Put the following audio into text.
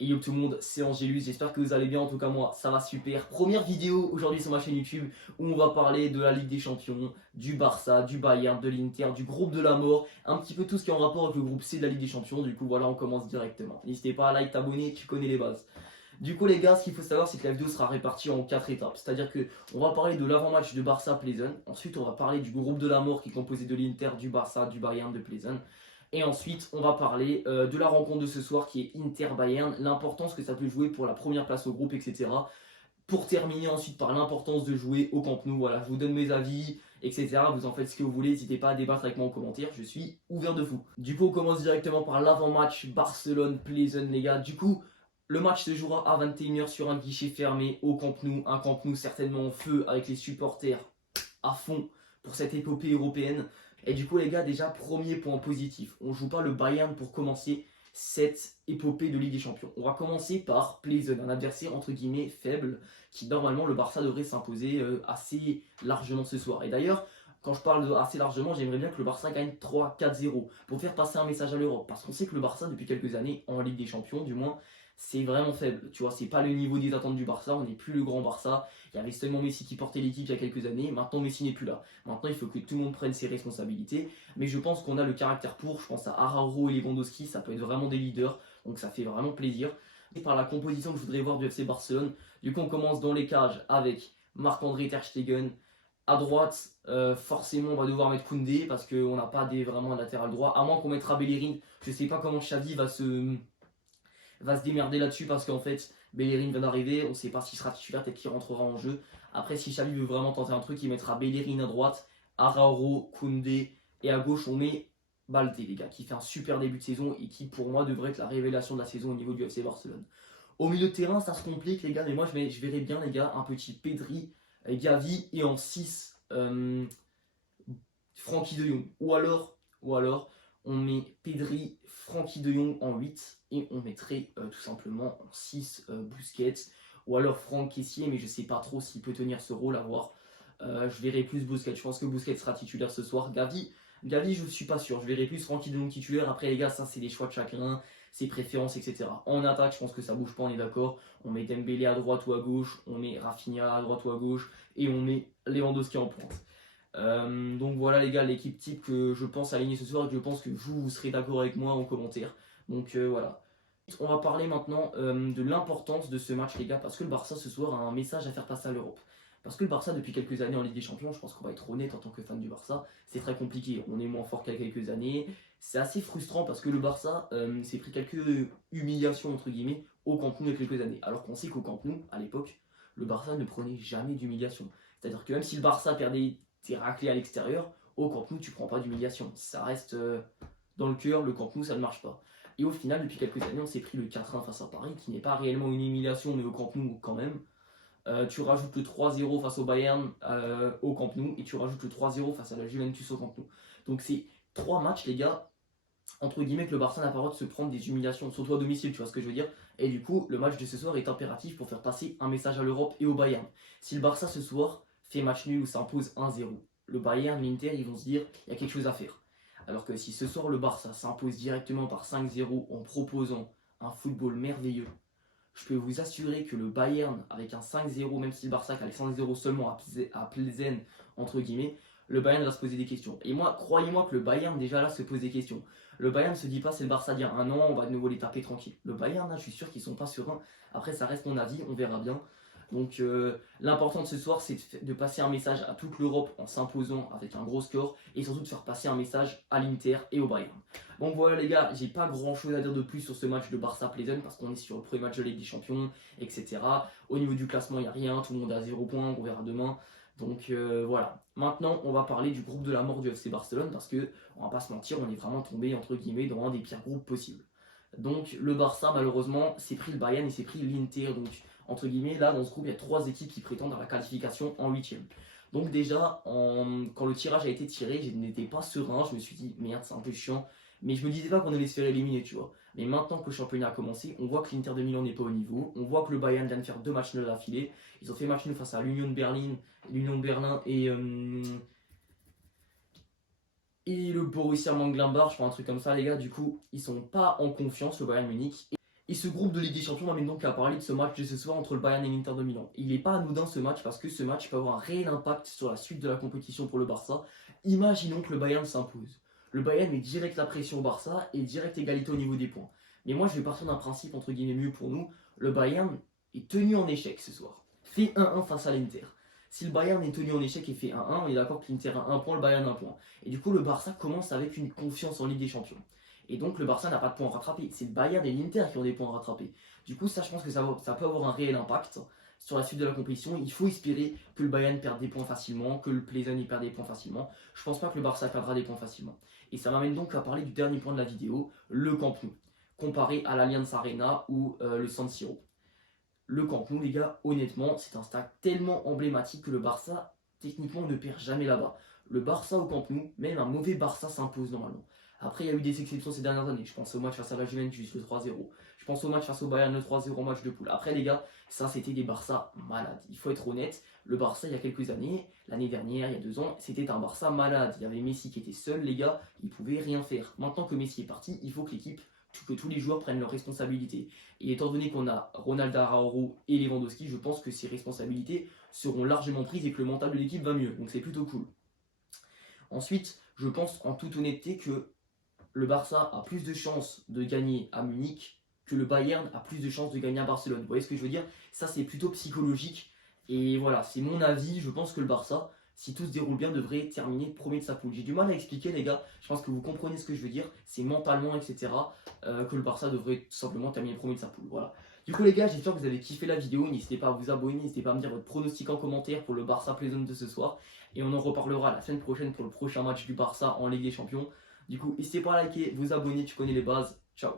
Et yo tout le monde, c'est Angélus, j'espère que vous allez bien, en tout cas moi ça va super. Première vidéo aujourd'hui sur ma chaîne YouTube où on va parler de la Ligue des Champions, du Barça, du Bayern, de l'Inter, du groupe de la mort, un petit peu tout ce qui est en rapport avec le groupe C de la Ligue des Champions. Du coup voilà, on commence directement. N'hésitez pas à like, t'abonner, tu connais les bases. Du coup les gars, ce qu'il faut savoir c'est que la vidéo sera répartie en 4 étapes. C'est-à-dire que on va parler de l'avant-match de Barça Pleasant, ensuite on va parler du groupe de la mort qui est composé de l'Inter, du Barça, du Bayern, de Pleasant. Et ensuite, on va parler de la rencontre de ce soir qui est Inter-Bayern, l'importance que ça peut jouer pour la première place au groupe, etc. Pour terminer ensuite par l'importance de jouer au Camp Nou. Voilà, je vous donne mes avis, etc. Vous en faites ce que vous voulez, n'hésitez pas à débattre avec moi en commentaire, je suis ouvert de fou. Du coup, on commence directement par l'avant-match Barcelone-Pleasant, les gars. Du coup, le match se jouera à 21h sur un guichet fermé au Camp Nou. Un Camp Nou certainement en feu avec les supporters à fond pour cette épopée européenne. Et du coup les gars, déjà premier point positif, on joue pas le Bayern pour commencer cette épopée de Ligue des Champions. On va commencer par Pleasant, un adversaire entre guillemets faible, qui normalement le Barça devrait s'imposer assez largement ce soir. Et d'ailleurs, quand je parle de assez largement, j'aimerais bien que le Barça gagne 3-4-0 pour faire passer un message à l'Europe. Parce qu'on sait que le Barça, depuis quelques années, en Ligue des Champions du moins, c'est vraiment faible. Tu vois, c'est pas le niveau des attentes du Barça, on n'est plus le grand Barça. Il y avait seulement Messi qui portait l'équipe il y a quelques années, maintenant Messi n'est plus là. Maintenant il faut que tout le monde prenne ses responsabilités, mais je pense qu'on a le caractère pour, je pense à Araujo et Lewandowski, ça peut être vraiment des leaders, donc ça fait vraiment plaisir. Et par la composition que je voudrais voir du FC Barcelone, du coup on commence dans les cages avec Marc-André Ter Stegen. À droite, forcément on va devoir mettre Koundé, parce qu'on n'a pas vraiment un latéral droit, à moins qu'on mettra Bellerin. Je sais pas comment Xavi va se démerder là-dessus parce qu'en fait, Bellerin vient d'arriver, on ne sait pas s'il sera titulaire, peut-être qu'il rentrera en jeu. Après, si Xavi veut vraiment tenter un truc, il mettra Bellerin à droite, Araujo, Koundé, et à gauche, on met Balde, les gars, qui fait un super début de saison et qui, pour moi, devrait être la révélation de la saison au niveau du FC Barcelone. Au milieu de terrain, ça se complique, les gars, mais moi, je verrais bien, les gars, un petit Pedri, Gavi, et en 6, Frenkie de Jong. Ou alors, on met Pedri, Frenkie de Jong en 8 et on mettrait tout simplement en 6 Busquets. Ou alors Franck Kessié, mais je sais pas trop s'il peut tenir ce rôle à voir. Je verrai plus Busquets. Je pense que Busquets sera titulaire ce soir. Gavi, je ne suis pas sûr. Je verrai plus Frenkie de Jong titulaire. Après, les gars, ça, c'est des choix de chacun, ses préférences, etc. En attaque, je pense que ça bouge pas, on est d'accord. On met Dembélé à droite ou à gauche. On met Rafinha à droite ou à gauche. Et on met Lewandowski en pointe. Donc voilà les gars, l'équipe type que je pense aligner ce soir et que je pense que vous serez d'accord avec moi en commentaire. Donc voilà. On va parler maintenant de l'importance de ce match les gars, parce que le Barça ce soir a un message à faire passer à l'Europe. Parce que le Barça depuis quelques années en Ligue des Champions, je pense qu'on va être honnête en tant que fan du Barça, c'est très compliqué. On est moins fort qu'il y a quelques années. C'est assez frustrant parce que le Barça s'est pris quelques humiliations entre guillemets au Camp Nou il y a quelques années. Alors qu'on sait qu'au Camp Nou, à l'époque, le Barça ne prenait jamais d'humiliation. C'est-à-dire que même si le Barça perdait t'es raclé à l'extérieur, au Camp Nou tu prends pas d'humiliation. Ça reste dans le cœur, le Camp Nou ça ne marche pas. Et au final, depuis quelques années, on s'est pris le 4-1 face à Paris, qui n'est pas réellement une humiliation, mais au Camp Nou quand même. Tu rajoutes le 3-0 face au Bayern au Camp Nou, et tu rajoutes le 3-0 face à la Juventus au Camp Nou. Donc c'est 3 matchs, les gars, entre guillemets, que le Barça n'a pas le droit de se prendre des humiliations, surtout à domicile, tu vois ce que je veux dire. Et du coup, le match de ce soir est impératif pour faire passer un message à l'Europe et au Bayern. Si le Barça ce soir fait match nul ou s'impose 1-0, le Bayern, l'Inter, ils vont se dire il y a quelque chose à faire. Alors que si ce soir le Barça s'impose directement par 5-0 en proposant un football merveilleux, je peux vous assurer que le Bayern, avec un 5-0, même si le Barça a les 5-0 seulement à Plzen, entre guillemets, le Bayern va se poser des questions. Et moi, croyez-moi que le Bayern, déjà là, se pose des questions. Le Bayern ne se dit pas, c'est le Barça d'il y a un an, on va de nouveau les taper tranquille. Le Bayern, là, je suis sûr qu'ils sont pas sereins. Après, ça reste mon avis, on verra bien. Donc, l'important de ce soir, c'est de passer un message à toute l'Europe en s'imposant avec un gros score et surtout de faire passer un message à l'Inter et au Bayern. Donc voilà les gars, j'ai pas grand chose à dire de plus sur ce match de Barça-Pleasant parce qu'on est sur le premier match de Ligue des Champions, etc. Au niveau du classement, il n'y a rien, tout le monde est à 0 points, on verra demain. Donc voilà. Maintenant, on va parler du groupe de la mort du FC Barcelone parce que, on va pas se mentir, on est vraiment tombé entre guillemets dans un des pires groupes possibles. Donc le Barça, malheureusement, s'est pris le Bayern et s'est pris l'Inter. Donc entre guillemets, là dans ce groupe, il y a 3 équipes qui prétendent à la qualification en 8ème. Donc déjà, quand le tirage a été tiré, je n'étais pas serein, je me suis dit merde, c'est un peu chiant. Mais je me disais pas qu'on allait se faire éliminer, tu vois. Mais maintenant que le championnat a commencé, on voit que l'Inter de Milan n'est pas au niveau. On voit que le Bayern vient de faire 2 matchs nuls d'affilée. Ils ont fait match nul face à l'Union de Berlin et le Borussia Mönchengladbach, je crois un truc comme ça, les gars. Du coup, ils sont pas en confiance, le Bayern Munich. Et ce groupe de Ligue des Champions m'amène donc à parler de ce match de ce soir entre le Bayern et l'Inter de Milan. Il n'est pas anodin ce match parce que ce match peut avoir un réel impact sur la suite de la compétition pour le Barça. Imaginons que le Bayern s'impose. Le Bayern met direct la pression au Barça et direct égalité au niveau des points. Mais moi je vais partir d'un principe entre guillemets mieux pour nous. Le Bayern est tenu en échec ce soir. Fait 1-1 face à l'Inter. Si le Bayern est tenu en échec et fait 1-1, on est d'accord que l'Inter a 1 point, le Bayern a 1 point. Et du coup le Barça commence avec une confiance en Ligue des Champions. Et donc le Barça n'a pas de points à rattraper. C'est le Bayern et l'Inter qui ont des points à rattraper. Du coup, ça, je pense que ça peut avoir un réel impact sur la suite de la compétition. Il faut espérer que le Bayern perde des points facilement, que le Plzen perde des points facilement. Je pense pas que le Barça perdra des points facilement. Et ça m'amène donc à parler du dernier point de la vidéo, le Camp Nou, comparé à l'Allianz Arena ou le San Siro. Le Camp Nou, les gars, honnêtement, c'est un stade tellement emblématique que le Barça, techniquement, ne perd jamais là-bas. Le Barça au Camp Nou, même un mauvais Barça s'impose normalement. Après, il y a eu des exceptions ces dernières années. Je pense au match face à la Juventus, le 3-0. Je pense au match face au Bayern, le 3-0 match de poule. Après, les gars, ça, c'était des Barça malades. Il faut être honnête. Le Barça, il y a quelques années, l'année dernière, il y a 2 ans, c'était un Barça malade. Il y avait Messi qui était seul, les gars. Il pouvait rien faire. Maintenant que Messi est parti, il faut que l'équipe, que tous les joueurs prennent leurs responsabilités. Et étant donné qu'on a Ronaldo Araujo et Lewandowski, je pense que ces responsabilités seront largement prises et que le mental de l'équipe va mieux. Donc c'est plutôt cool. Ensuite, je pense en toute honnêteté que le Barça a plus de chances de gagner à Munich que le Bayern a plus de chances de gagner à Barcelone. Vous voyez ce que je veux dire? Ça, c'est plutôt psychologique. Et voilà, c'est mon avis. Je pense que le Barça, si tout se déroule bien, devrait terminer premier de sa poule. J'ai du mal à expliquer, les gars. Je pense que vous comprenez ce que je veux dire. C'est mentalement, etc. Que le Barça devrait tout simplement terminer premier de sa poule. Voilà. Du coup, les gars, j'espère que vous avez kiffé la vidéo. N'hésitez pas à vous abonner. N'hésitez pas à me dire votre pronostic en commentaire pour le Barça Plzen de ce soir. Et on en reparlera la semaine prochaine pour le prochain match du Barça en Ligue des Champions. Du coup, n'hésitez pas à liker, vous abonner, tu connais les bases. Ciao.